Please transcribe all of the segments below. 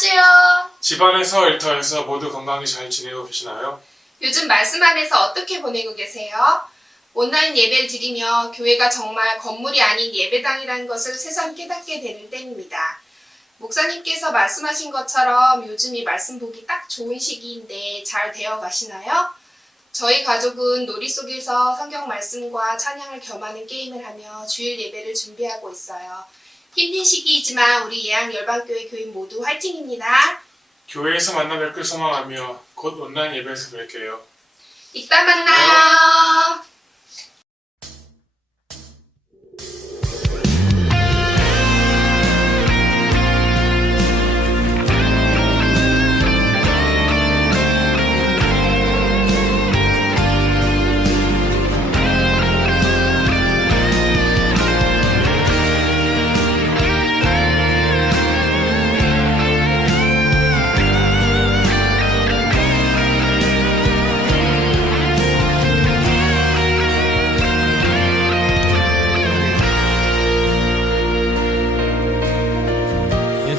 안녕하세요. 집안에서 일터에서 모두 건강히 잘 지내고 계시나요? 요즘 말씀 안에서 어떻게 보내고 계세요? 온라인 예배를 드리며 교회가 정말 건물이 아닌 예배당이라는 것을 새삼 깨닫게 되는 때입니다. 목사님께서 말씀하신 것처럼 요즘이 말씀 보기 딱 좋은 시기인데 잘 되어 가시나요? 저희 가족은 놀이 속에서 성경 말씀과 찬양을 겸하는 게임을 하며 주일 예배를 준비하고 있어요. 힘든 시기이지만 우리 예양열방교회 교인 모두 화이팅입니다. 교회에서 만나 뵙길 소망하며 곧 온라인 예배에서 뵐게요. 이따 만나요.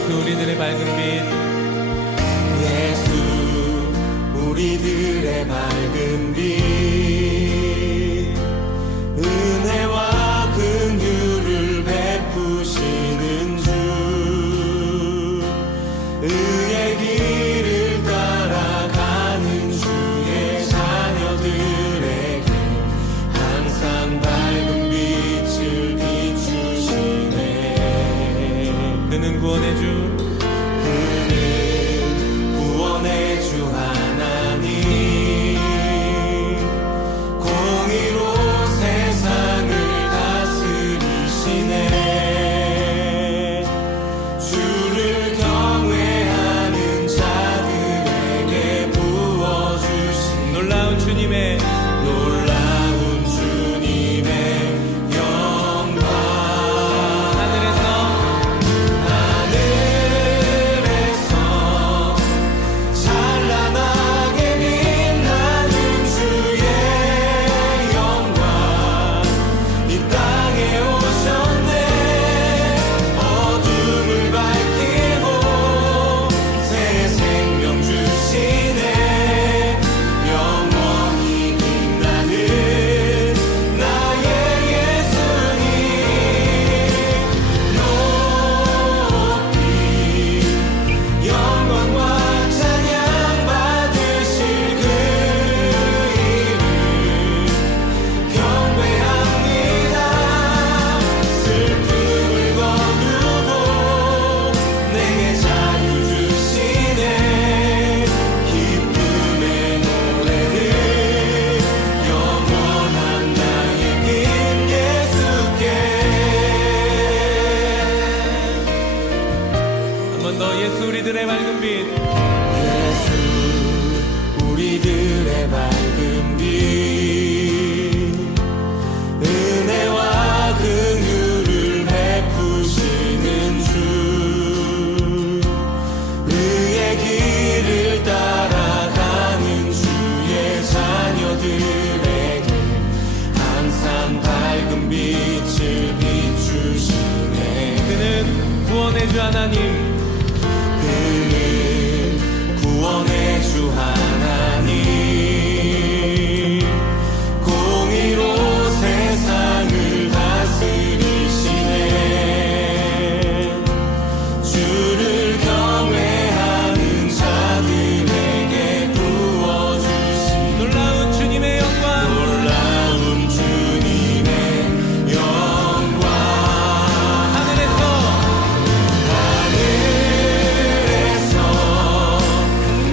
우리들의 밝은 빛 예수 우리들의 밝은 빛 은혜와 긍휼을 베푸시는 주 의의 길을 따라가는 주의 자녀들에게 항상 밝은 빛을 비추시네. 그는 구원의 주 구원의 주 하나님 공의로 세상을 다스리시네. 주를 경외하는 자들에게 부어주신 놀라운 주님의 영광 하늘에서 찬란하게 빛나는 주의 영광 이 땅에 오셨네. 어둠을 밝히고 새 생명 주시네. 영원히 빛나는 나의 예수님 높이 영광과 찬양 받으실 그 이름 경배합니다. 슬픔을 거두고 내게 자유 주시네. 기쁨의 노래를 영원한 나의 긴 예수께. 한 번 더 예수 우리들의 밝은 빛 예수 우리들의 밝은 빛 은혜와 긍휼을 베푸시는 주 의의 길을 따라가는 주의 자녀들에게 항상 밝은 빛을 비추시네. 그는 구원의 주 하나님 그는 구원의 주 하나님 공의로 세상을 다스리시네. 주를 경외하는 자들에게 부어주신 놀라운 주님의 영광 놀라운 주님의 영광 하늘에서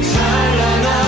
찬란하게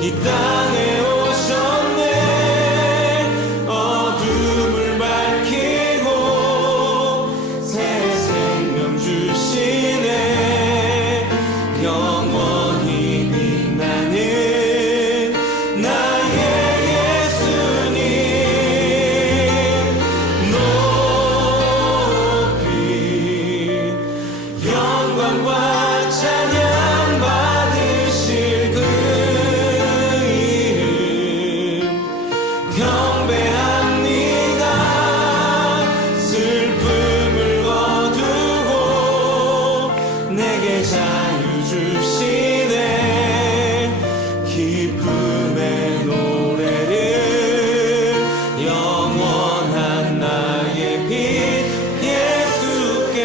이 땅에 오셨네. 어둠을 밝히고 새 생명 주시네. 영원히 빛나는 나의 예수님 높이 영광과 찬양 받으실 그 이름 경배합니다. 슬픔을 거두고 내게 자유 주시네. 기쁨의 노래를 영원한 나의 빛 예수께.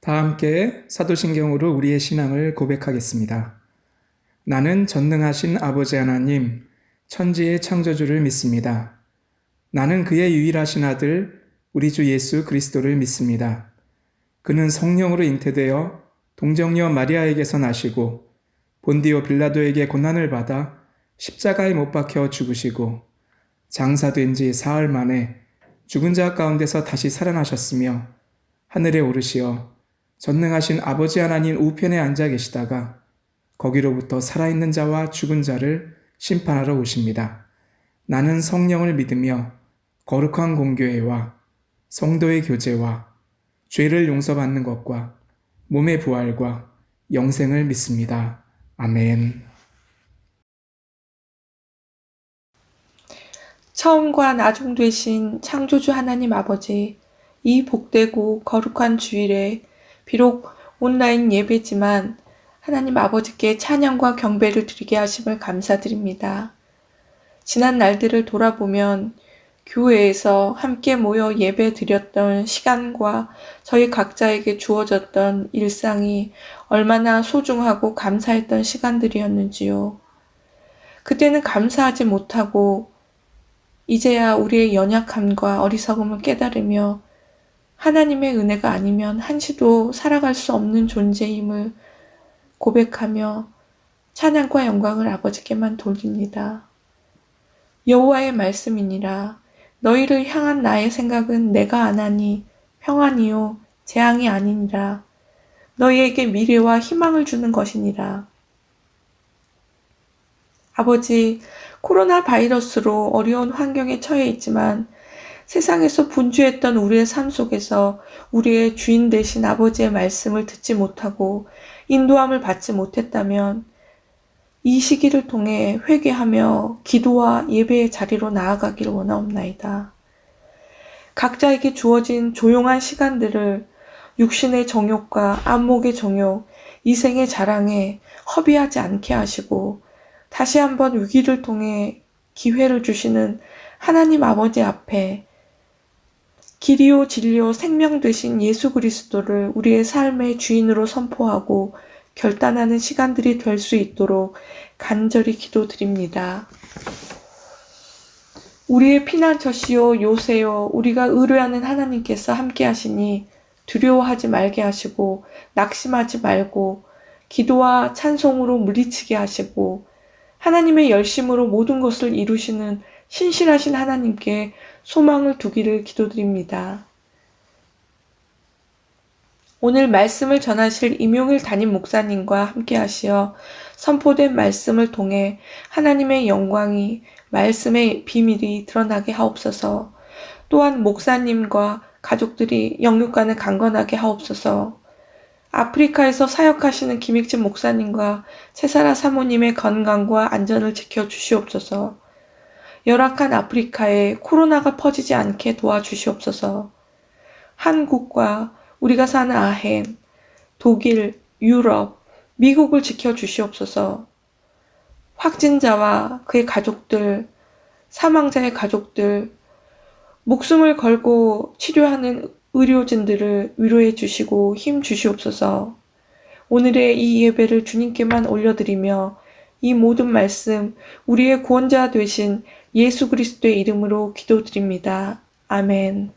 다 함께 사도신경으로 우리의 신앙을 고백하겠습니다. 나는 전능하신 아버지 하나님, 천지의 창조주를 믿습니다. 나는 그의 유일하신 아들, 우리 주 예수 그리스도를 믿습니다. 그는 성령으로 잉태되어 동정녀 마리아에게서 나시고 본디오 빌라도에게 고난을 받아 십자가에 못 박혀 죽으시고 장사된 지 사흘 만에 죽은 자 가운데서 다시 살아나셨으며 하늘에 오르시어 전능하신 아버지 하나님 우편에 앉아 계시다가 거기로부터 살아있는 자와 죽은 자를 심판하러 오십니다. 나는 성령을 믿으며 거룩한 공교회와 성도의 교제와 죄를 용서받는 것과 몸의 부활과 영생을 믿습니다. 아멘. 처음과 나중 되신 창조주 하나님 아버지, 이 복되고 거룩한 주일에 비록 온라인 예배지만 하나님 아버지께 찬양과 경배를 드리게 하심을 감사드립니다. 지난 날들을 돌아보면 교회에서 함께 모여 예배 드렸던 시간과 저희 각자에게 주어졌던 일상이 얼마나 소중하고 감사했던 시간들이었는지요. 그때는 감사하지 못하고 이제야 우리의 연약함과 어리석음을 깨달으며 하나님의 은혜가 아니면 한시도 살아갈 수 없는 존재임을 고백하며 찬양과 영광을 아버지께만 돌립니다. 여호와의 말씀이니라. 너희를 향한 나의 생각은 내가 아나니 평안이요 재앙이 아니니라. 너희에게 미래와 희망을 주는 것이니라. 아버지, 코로나 바이러스로 어려운 환경에 처해 있지만 세상에서 분주했던 우리의 삶 속에서 우리의 주인 되신 아버지의 말씀을 듣지 못하고 인도함을 받지 못했다면 이 시기를 통해 회개하며 기도와 예배의 자리로 나아가기를 원하옵나이다. 각자에게 주어진 조용한 시간들을 육신의 정욕과 안목의 정욕, 이생의 자랑에 허비하지 않게 하시고 다시 한번 위기를 통해 기회를 주시는 하나님 아버지 앞에 길이요 진리요 생명 되신 예수 그리스도를 우리의 삶의 주인으로 선포하고 결단하는 시간들이 될 수 있도록 간절히 기도드립니다. 우리의 피난처시요 요새요 우리가 의뢰하는 하나님께서 함께 하시니 두려워하지 말게 하시고 낙심하지 말고 기도와 찬송으로 물리치게 하시고 하나님의 열심으로 모든 것을 이루시는 신실하신 하나님께 소망을 두기를 기도드립니다. 오늘 말씀을 전하실 임용일 담임 목사님과 함께 하시어 선포된 말씀을 통해 하나님의 영광이 말씀의 비밀이 드러나게 하옵소서. 또한 목사님과 가족들이 영육간을 강건하게 하옵소서. 아프리카에서 사역하시는 김익진 목사님과 채사라 사모님의 건강과 안전을 지켜주시옵소서. 열악한 아프리카에 코로나가 퍼지지 않게 도와주시옵소서. 한국과 우리가 사는 아헨, 독일, 유럽, 미국을 지켜주시옵소서. 확진자와 그의 가족들, 사망자의 가족들, 목숨을 걸고 치료하는 의료진들을 위로해 주시고 힘 주시옵소서. 오늘의 이 예배를 주님께만 올려드리며 이 모든 말씀 우리의 구원자 되신 예수 그리스도의 이름으로 기도드립니다. 아멘.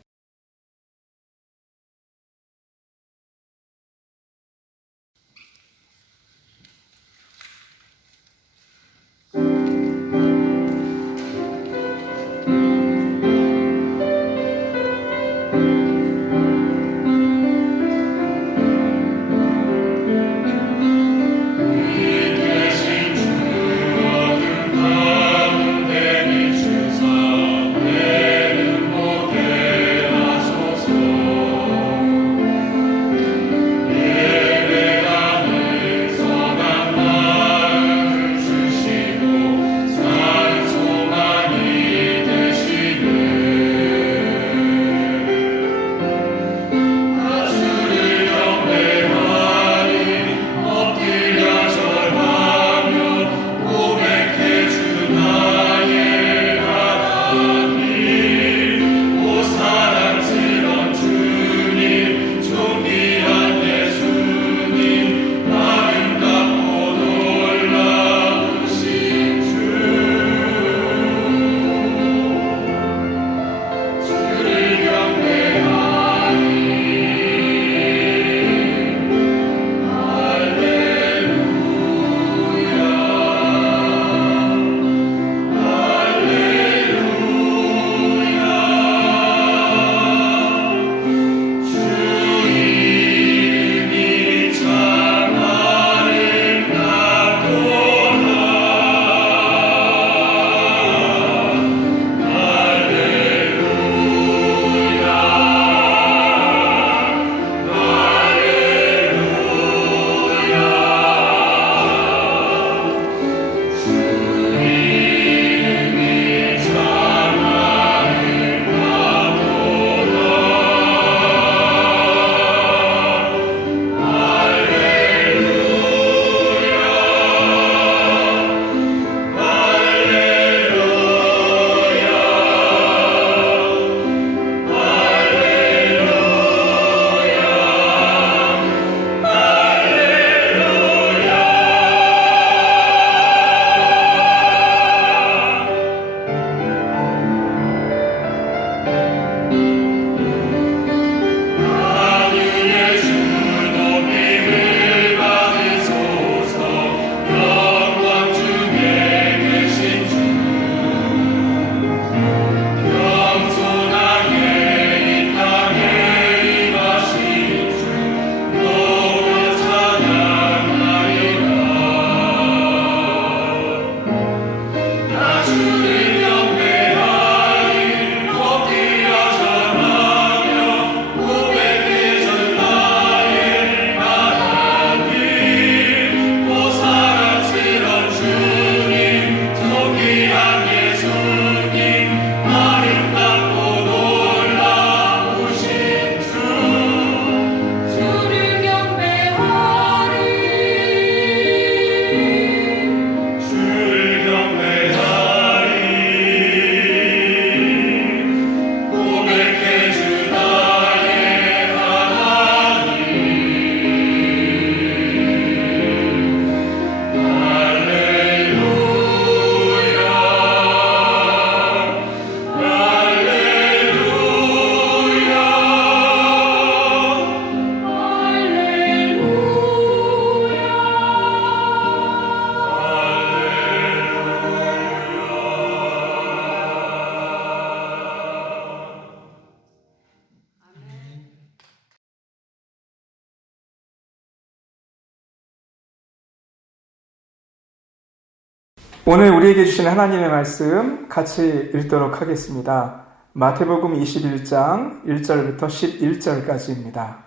오늘 우리에게 주신 하나님의 말씀 같이 읽도록 하겠습니다. 마태복음 21장 1절부터 11절까지입니다.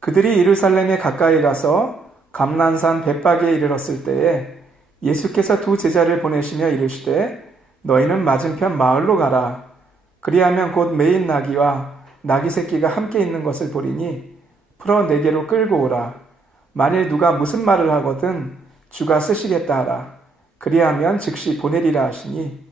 그들이 예루살렘에 가까이 가서 감난산 벳박에 이르렀을 때에 예수께서 두 제자를 보내시며 이르시되 너희는 맞은편 마을로 가라. 그리하면 곧 매인 나귀와 나귀 새끼가 함께 있는 것을 보리니 풀어 내게로 끌고 오라. 만일 누가 무슨 말을 하거든 주가 쓰시겠다 하라. 그리하면 즉시 보내리라 하시니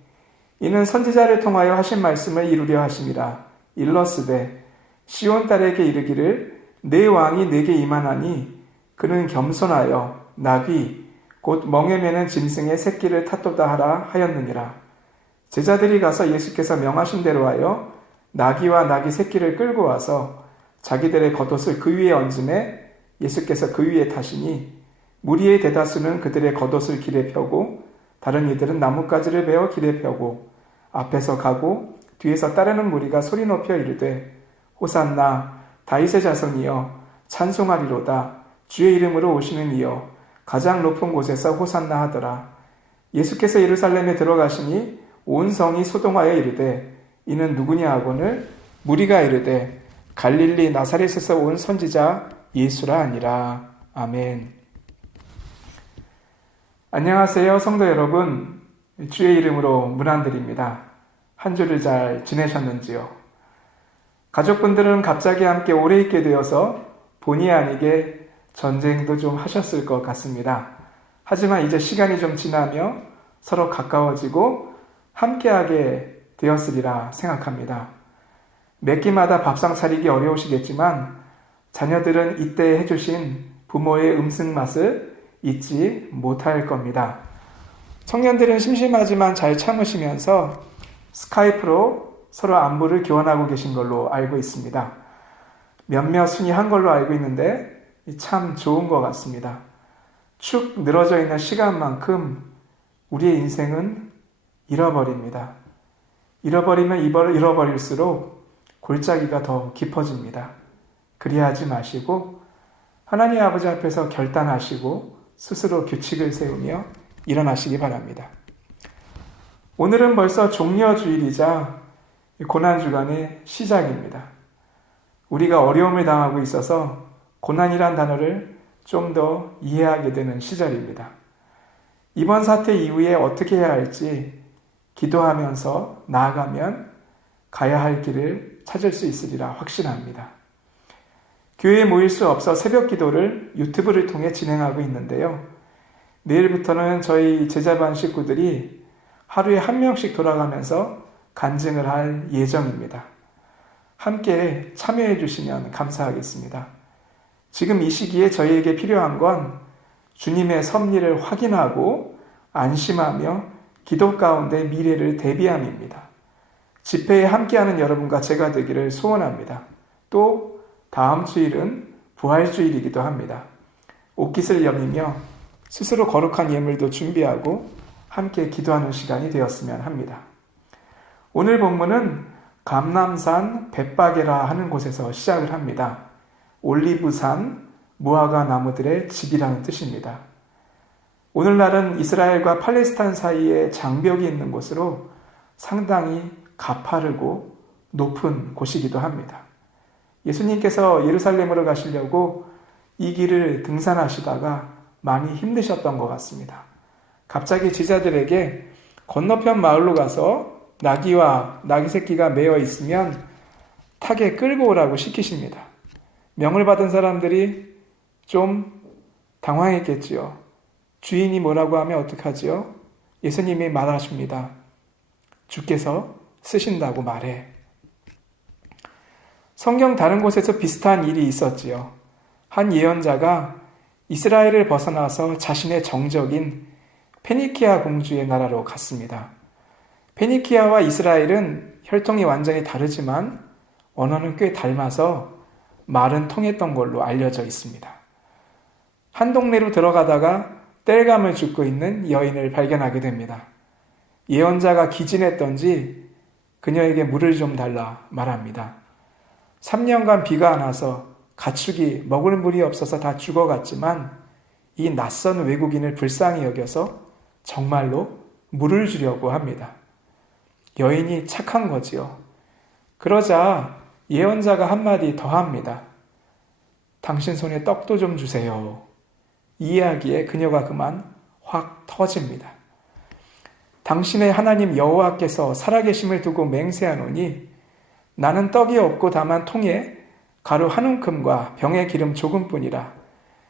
이는 선지자를 통하여 하신 말씀을 이루려 하심이라. 일러스되 시온 딸에게 이르기를 내 왕이 내게 임하나니 그는 겸손하여 나귀 곧 멍에 매는 짐승의 새끼를 탓도다 하라 하였느니라. 제자들이 가서 예수께서 명하신 대로 하여 나귀와 나귀 새끼를 끌고 와서 자기들의 겉옷을 그 위에 얹음에 예수께서 그 위에 타시니 무리의 대다수는 그들의 겉옷을 길에 펴고 다른 이들은 나뭇가지를 베어 길에 펴고 앞에서 가고 뒤에서 따르는 무리가 소리 높여 이르되 호산나 다윗의 자손이여 찬송하리로다. 주의 이름으로 오시는 이여 가장 높은 곳에서 호산나 하더라. 예수께서 예루살렘에 들어가시니 온 성이 소동하여 이르되 이는 누구냐 하거늘 무리가 이르되 갈릴리 나사렛에서 온 선지자 예수라 하니라. 아멘. 안녕하세요 성도 여러분. 주의 이름으로 문안드립니다. 한 주를 잘 지내셨는지요? 가족분들은 갑자기 함께 오래 있게 되어서 본의 아니게 전쟁도 좀 하셨을 것 같습니다. 하지만 이제 시간이 좀 지나며 서로 가까워지고 함께하게 되었으리라 생각합니다. 몇 끼마다 밥상 차리기 어려우시겠지만 자녀들은 이때 해주신 부모의 음식 맛을 잊지 못할 겁니다. 청년들은 심심하지만 잘 참으시면서 스카이프로 서로 안부를 교환하고 계신 걸로 알고 있습니다. 몇몇 순위 한 걸로 알고 있는데 참 좋은 것 같습니다. 축 늘어져 있는 시간만큼 우리의 인생은 잃어버립니다. 잃어버리면 잃어버릴수록 골짜기가 더 깊어집니다. 그리하지 마시고 하나님 아버지 앞에서 결단하시고 스스로 규칙을 세우며 일어나시기 바랍니다. 오늘은 벌써 종려주일이자 고난주간의 시작입니다. 우리가 어려움을 당하고 있어서 고난이란 단어를 좀 더 이해하게 되는 시절입니다. 이번 사태 이후에 어떻게 해야 할지 기도하면서 나아가면 가야 할 길을 찾을 수 있으리라 확신합니다. 교회에 모일 수 없어 새벽 기도를 유튜브를 통해 진행하고 있는데요. 내일부터는 저희 제자반 식구들이 하루에 한 명씩 돌아가면서 간증을 할 예정입니다. 함께 참여해 주시면 감사하겠습니다. 지금 이 시기에 저희에게 필요한 건 주님의 섭리를 확인하고 안심하며 기도 가운데 미래를 대비함입니다. 집회에 함께하는 여러분과 제가 되기를 소원합니다. 또 다음 주일은 부활주일이기도 합니다. 옷깃을 여미며 스스로 거룩한 예물도 준비하고 함께 기도하는 시간이 되었으면 합니다. 오늘 본문은 감람산 벳바게라 하는 곳에서 시작을 합니다. 올리브산, 무화과 나무들의 집이라는 뜻입니다. 오늘날은 이스라엘과 팔레스타인 사이에 장벽이 있는 곳으로 상당히 가파르고 높은 곳이기도 합니다. 예수님께서 예루살렘으로 가시려고 이 길을 등산하시다가 많이 힘드셨던 것 같습니다. 갑자기 제자들에게 건너편 마을로 가서 나귀와 나귀 새끼가 매어 있으면 탁에 끌고 오라고 시키십니다. 명을 받은 사람들이 좀 당황했겠지요. 주인이 뭐라고 하면 어떡하지요? 예수님이 말하십니다. 주께서 쓰신다고 말해. 성경 다른 곳에서 비슷한 일이 있었지요. 한 예언자가 이스라엘을 벗어나서 자신의 정적인 페니키아 공주의 나라로 갔습니다. 페니키아와 이스라엘은 혈통이 완전히 다르지만 언어는 꽤 닮아서 말은 통했던 걸로 알려져 있습니다. 한 동네로 들어가다가 땔감을 줍고 있는 여인을 발견하게 됩니다. 예언자가 기진했던지 그녀에게 물을 좀 달라 말합니다. 3년간 비가 안 와서 가축이 먹을 물이 없어서 다 죽어갔지만 이 낯선 외국인을 불쌍히 여겨서 정말로 물을 주려고 합니다. 여인이 착한 거지요. 그러자 예언자가 한마디 더 합니다. 당신 손에 떡도 좀 주세요. 이 이야기에 그녀가 그만 확 터집니다. 당신의 하나님 여호와께서 살아계심을 두고 맹세하노니 나는 떡이 없고 다만 통에 가루 한 움큼과 병에 기름 조금뿐이라.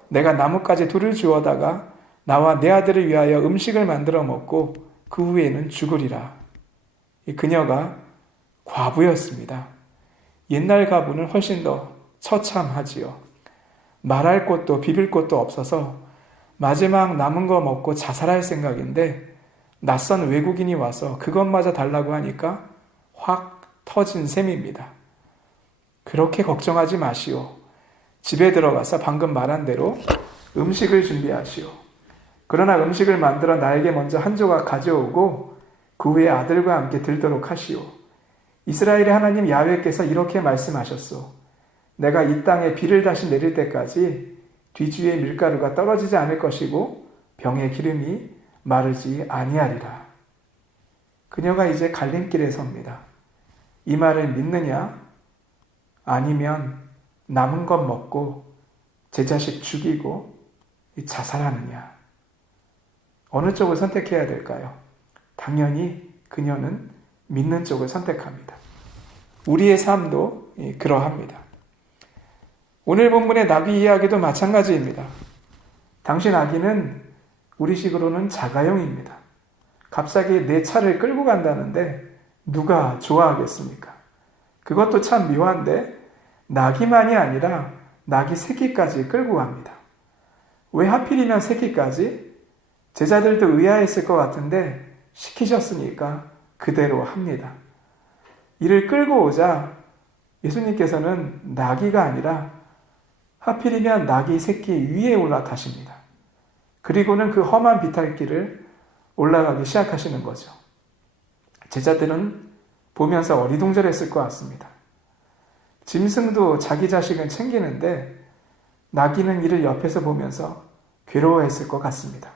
내가 나뭇가지 둘을 주어다가 나와 내 아들을 위하여 음식을 만들어 먹고 그 후에는 죽으리라. 이 그녀가 과부였습니다. 옛날 과부는 훨씬 더 처참하지요. 말할 곳도 비빌 곳도 없어서 마지막 남은 거 먹고 자살할 생각인데 낯선 외국인이 와서 그것마저 달라고 하니까 확 터진 셈입니다. 그렇게 걱정하지 마시오. 집에 들어가서 방금 말한 대로 음식을 준비하시오. 그러나 음식을 만들어 나에게 먼저 한 조각 가져오고 그 후에 아들과 함께 들도록 하시오. 이스라엘의 하나님 야훼께서 이렇게 말씀하셨소. 내가 이 땅에 비를 다시 내릴 때까지 뒤주에 밀가루가 떨어지지 않을 것이고 병의 기름이 마르지 아니하리라. 그녀가 이제 갈림길에 섭니다. 이 말을 믿느냐? 아니면 남은 것 먹고 제 자식 죽이고 자살하느냐? 어느 쪽을 선택해야 될까요? 당연히 그녀는 믿는 쪽을 선택합니다. 우리의 삶도 그러합니다. 오늘 본문의 나귀 이야기도 마찬가지입니다. 당신 아기는 우리식으로는 자가용입니다. 갑자기 내 차를 끌고 간다는데 누가 좋아하겠습니까? 그것도 참 묘한데 나귀만이 아니라 나귀 새끼까지 끌고 갑니다. 왜 하필이면 새끼까지? 제자들도 의아했을 것 같은데 시키셨으니까 그대로 합니다. 이를 끌고 오자 예수님께서는 나귀가 아니라 하필이면 나귀 새끼 위에 올라타십니다. 그리고는 그 험한 비탈길을 올라가기 시작하시는 거죠. 제자들은 보면서 어리둥절했을 것 같습니다. 짐승도 자기 자식은 챙기는데 나귀는 이를 옆에서 보면서 괴로워했을 것 같습니다.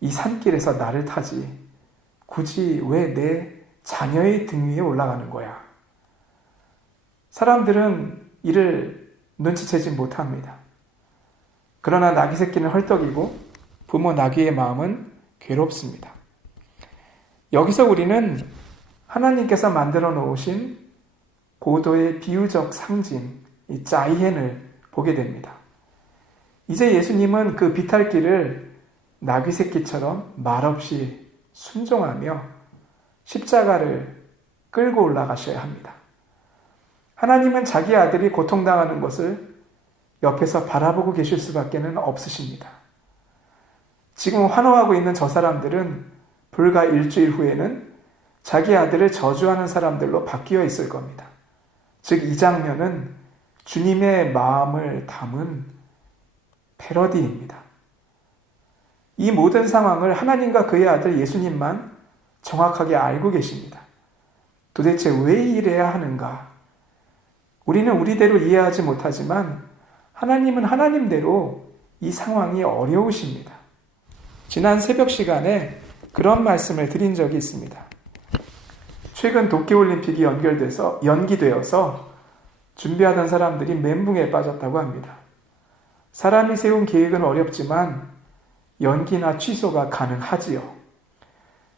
이 산길에서 나를 타지 굳이 왜 내 자녀의 등 위에 올라가는 거야? 사람들은 이를 눈치채지 못합니다. 그러나 나귀 새끼는 헐떡이고 부모 나귀의 마음은 괴롭습니다. 여기서 우리는 하나님께서 만들어 놓으신 고도의 비유적 상징, 이 자이헨을 보게 됩니다. 이제 예수님은 그 비탈길을 나귀 새끼처럼 말없이 순종하며 십자가를 끌고 올라가셔야 합니다. 하나님은 자기 아들이 고통당하는 것을 옆에서 바라보고 계실 수밖에 없으십니다. 지금 환호하고 있는 저 사람들은 불과 일주일 후에는 자기 아들을 저주하는 사람들로 바뀌어 있을 겁니다. 즉, 이 장면은 주님의 마음을 담은 패러디입니다. 이 모든 상황을 하나님과 그의 아들 예수님만 정확하게 알고 계십니다. 도대체 왜 이래야 하는가? 우리는 우리대로 이해하지 못하지만 하나님은 하나님대로 이 상황이 어려우십니다. 지난 새벽 시간에 그런 말씀을 드린 적이 있습니다. 최근 도쿄올림픽이 연기되어서 준비하던 사람들이 멘붕에 빠졌다고 합니다. 사람이 세운 계획은 어렵지만 연기나 취소가 가능하지요.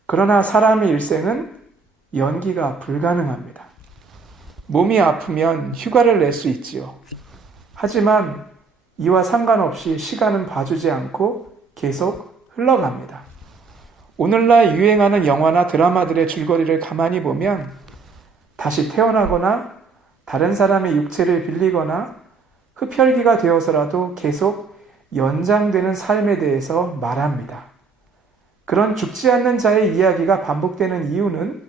그러나 사람의 일생은 연기가 불가능합니다. 몸이 아프면 휴가를 낼 수 있지요. 하지만 이와 상관없이 시간은 봐주지 않고 계속 흘러갑니다. 오늘날 유행하는 영화나 드라마들의 줄거리를 가만히 보면 다시 태어나거나 다른 사람의 육체를 빌리거나 흡혈귀가 되어서라도 계속 연장되는 삶에 대해서 말합니다. 그런 죽지 않는 자의 이야기가 반복되는 이유는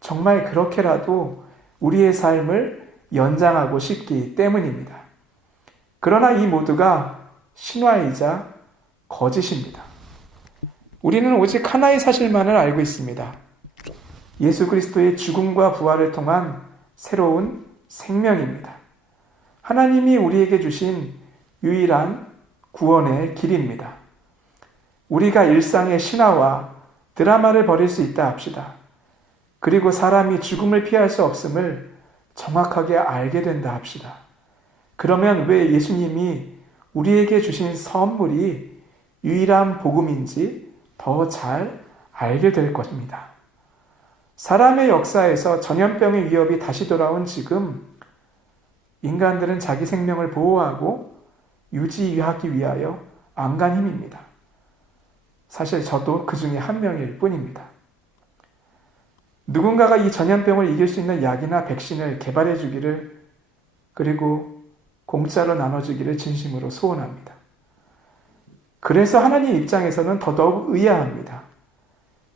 정말 그렇게라도 우리의 삶을 연장하고 싶기 때문입니다. 그러나 이 모두가 신화이자 거짓입니다. 우리는 오직 하나의 사실만을 알고 있습니다. 예수 그리스도의 죽음과 부활을 통한 새로운 생명입니다. 하나님이 우리에게 주신 유일한 구원의 길입니다. 우리가 일상의 신화와 드라마를 벌일 수 있다 합시다. 그리고 사람이 죽음을 피할 수 없음을 정확하게 알게 된다 합시다. 그러면 왜 예수님이 우리에게 주신 선물이 유일한 복음인지 더 잘 알게 될 것입니다. 사람의 역사에서 전염병의 위협이 다시 돌아온 지금 인간들은 자기 생명을 보호하고 유지하기 위하여 안간힘입니다. 사실 저도 그 중에 한 명일 뿐입니다. 누군가가 이 전염병을 이길 수 있는 약이나 백신을 개발해 주기를, 그리고 공짜로 나눠주기를 진심으로 소원합니다. 그래서 하나님 입장에서는 더더욱 의아합니다.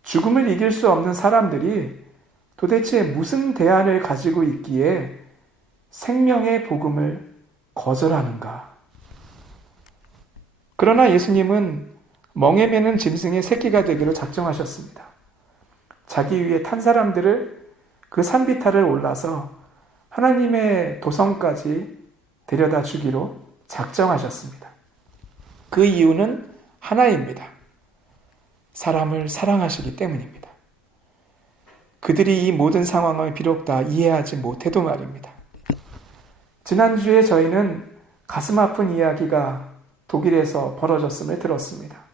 죽음을 이길 수 없는 사람들이 도대체 무슨 대안을 가지고 있기에 생명의 복음을 거절하는가? 그러나 예수님은 멍에 매는 짐승의 새끼가 되기로 작정하셨습니다. 자기 위에 탄 사람들을 그 산비탈을 올라서 하나님의 도성까지 데려다 주기로 작정하셨습니다. 그 이유는 하나입니다. 사람을 사랑하시기 때문입니다. 그들이 이 모든 상황을 비록 다 이해하지 못해도 말입니다. 지난주에 저희는 가슴 아픈 이야기가 독일에서 벌어졌음을 들었습니다.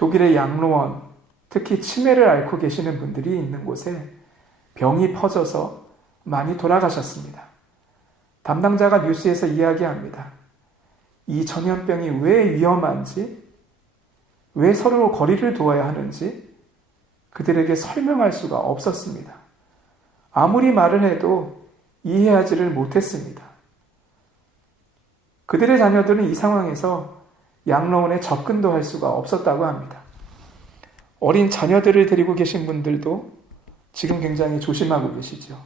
독일의 양로원, 특히 치매를 앓고 계시는 분들이 있는 곳에 병이 퍼져서 많이 돌아가셨습니다. 담당자가 뉴스에서 이야기합니다. 이 전염병이 왜 위험한지, 왜 서로 거리를 두어야 하는지 그들에게 설명할 수가 없었습니다. 아무리 말을 해도 이해하지를 못했습니다. 그들의 자녀들은 이 상황에서 양로원에 접근도 할 수가 없었다고 합니다. 어린 자녀들을 데리고 계신 분들도 지금 굉장히 조심하고 계시죠.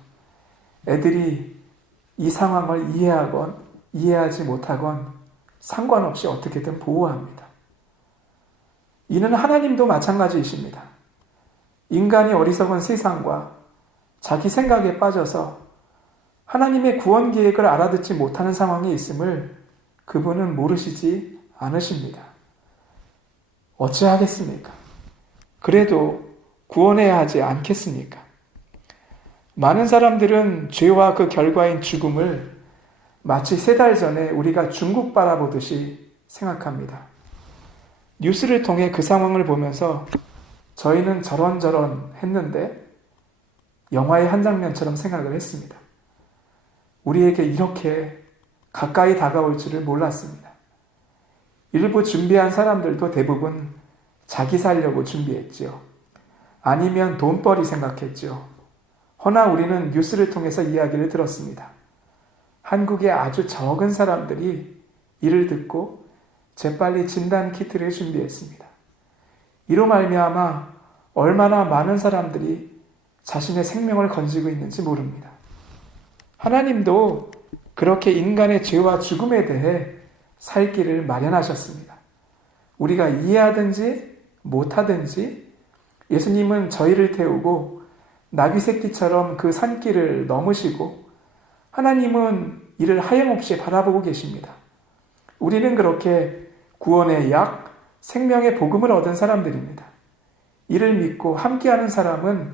애들이 이 상황을 이해하건 이해하지 못하건 상관없이 어떻게든 보호합니다. 이는 하나님도 마찬가지이십니다. 인간이 어리석은 세상과 자기 생각에 빠져서 하나님의 구원 계획을 알아듣지 못하는 상황에 있음을 그분은 모르시지 않으십니다. 어찌하겠습니까? 그래도 구원해야 하지 않겠습니까? 많은 사람들은 죄와 그 결과인 죽음을 마치 3달 전에 우리가 중국 바라보듯이 생각합니다. 뉴스를 통해 그 상황을 보면서 저희는 저런저런 했는데 영화의 한 장면처럼 생각을 했습니다. 우리에게 이렇게 가까이 다가올 줄을 몰랐습니다. 일부 준비한 사람들도 대부분 자기 살려고 준비했지요. 아니면 돈벌이 생각했지요. 허나 우리는 뉴스를 통해서 이야기를 들었습니다. 한국의 아주 적은 사람들이 이를 듣고 재빨리 진단 키트를 준비했습니다. 이로 말미암아 얼마나 많은 사람들이 자신의 생명을 건지고 있는지 모릅니다. 하나님도 그렇게 인간의 죄와 죽음에 대해 살 길을 마련하셨습니다. 우리가 이해하든지 못하든지 예수님은 저희를 태우고 나귀 새끼처럼 그 산길을 넘으시고 하나님은 이를 하염없이 바라보고 계십니다. 우리는 그렇게 구원의 약, 생명의 복음을 얻은 사람들입니다. 이를 믿고 함께하는 사람은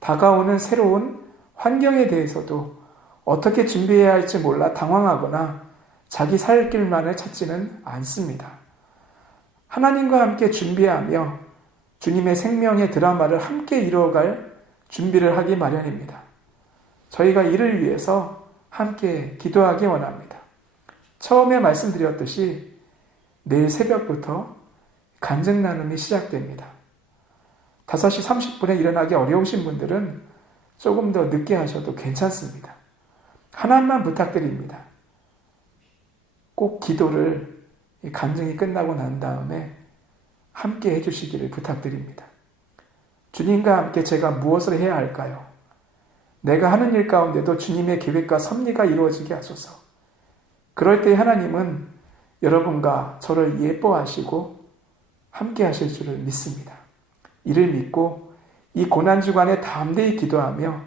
다가오는 새로운 환경에 대해서도 어떻게 준비해야 할지 몰라 당황하거나 자기 살 길만을 찾지는 않습니다. 하나님과 함께 준비하며 주님의 생명의 드라마를 함께 이루어갈 준비를 하기 마련입니다. 저희가 이를 위해서 함께 기도하기 원합니다. 처음에 말씀드렸듯이 내일 새벽부터 간증 나눔이 시작됩니다. 5시 30분에 일어나기 어려우신 분들은 조금 더 늦게 하셔도 괜찮습니다. 하나만 부탁드립니다. 꼭 기도를 간증이 끝나고 난 다음에 함께 해주시기를 부탁드립니다. 주님과 함께 제가 무엇을 해야 할까요? 내가 하는 일 가운데도 주님의 계획과 섭리가 이루어지게 하소서. 그럴 때 하나님은 여러분과 저를 예뻐하시고 함께 하실 줄을 믿습니다. 이를 믿고 이 고난주간에 담대히 기도하며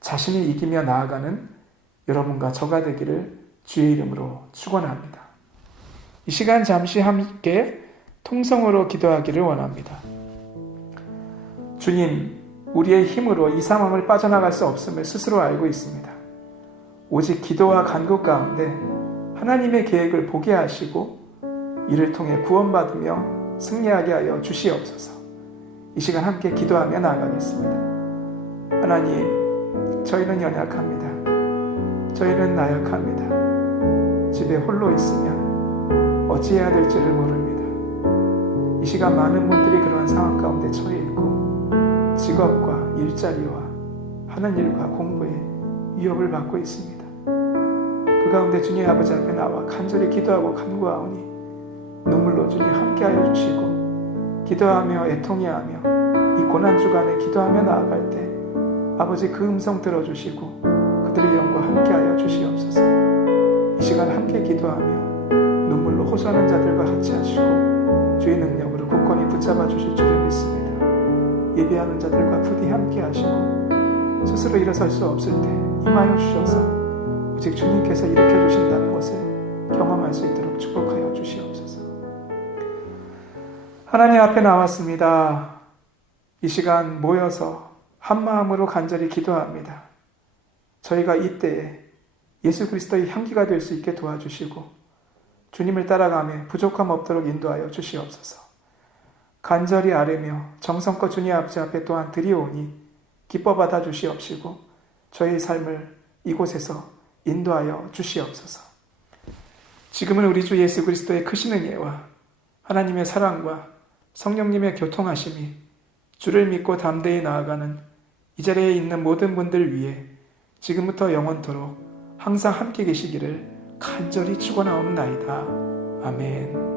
자신을 이기며 나아가는 여러분과 저가 되기를 주의 이름으로 축원합니다. 이 시간 잠시 함께 통성으로 기도하기를 원합니다. 주님, 우리의 힘으로 이 상황을 빠져나갈 수 없음을 스스로 알고 있습니다. 오직 기도와 간구 가운데 하나님의 계획을 보게 하시고 이를 통해 구원받으며 승리하게 하여 주시옵소서. 이 시간 함께 기도하며 나아가겠습니다. 하나님, 저희는 연약합니다. 저희는 나약합니다. 집에 홀로 있으면 어찌해야 될지를 모릅니다. 이 이 시간 많은 분들이 그러한 상황 가운데 처해 있고 직업과 일자리와 하는 일과 공부에 위협을 받고 있습니다. 그 가운데 주님 아버지 앞에 나와 간절히 기도하고 간구하오니 눈물로 주님 함께하여 주시고 기도하며 애통해하며 이 고난 주간에 기도하며 나아갈 때 아버지 그 음성 들어주시고 그들의 영과 함께하여 주시옵소서. 이 시간 함께 기도하며 눈물로 호소하는 자들과 같이 하시고 주의 능력으로 굳건히 붙잡아 주실 줄을 믿습니다. 예배하는 자들과 부디 함께 하시고 스스로 일어설 수 없을 때 임하여 주셔서 오직 주님께서 일으켜 주신다는 것을 경험할 수 있도록 축복하여 주시옵소서. 하나님 앞에 나왔습니다. 이 시간 모여서 한 마음으로 간절히 기도합니다. 저희가 이때에 예수 그리스도의 향기가 될 수 있게 도와주시고 주님을 따라가며 부족함 없도록 인도하여 주시옵소서. 간절히 아뢰며 정성껏 주님 아버지 앞에 또한 드리오니 기뻐 받아 주시옵시고 저희 삶을 이곳에서 인도하여 주시옵소서. 지금은 우리 주 예수 그리스도의 크신 은혜와 하나님의 사랑과 성령님의 교통하심이 주를 믿고 담대히 나아가는 이 자리에 있는 모든 분들 위해 지금부터 영원토록 항상 함께 계시기를 간절히 축원하옵나이다. 아멘.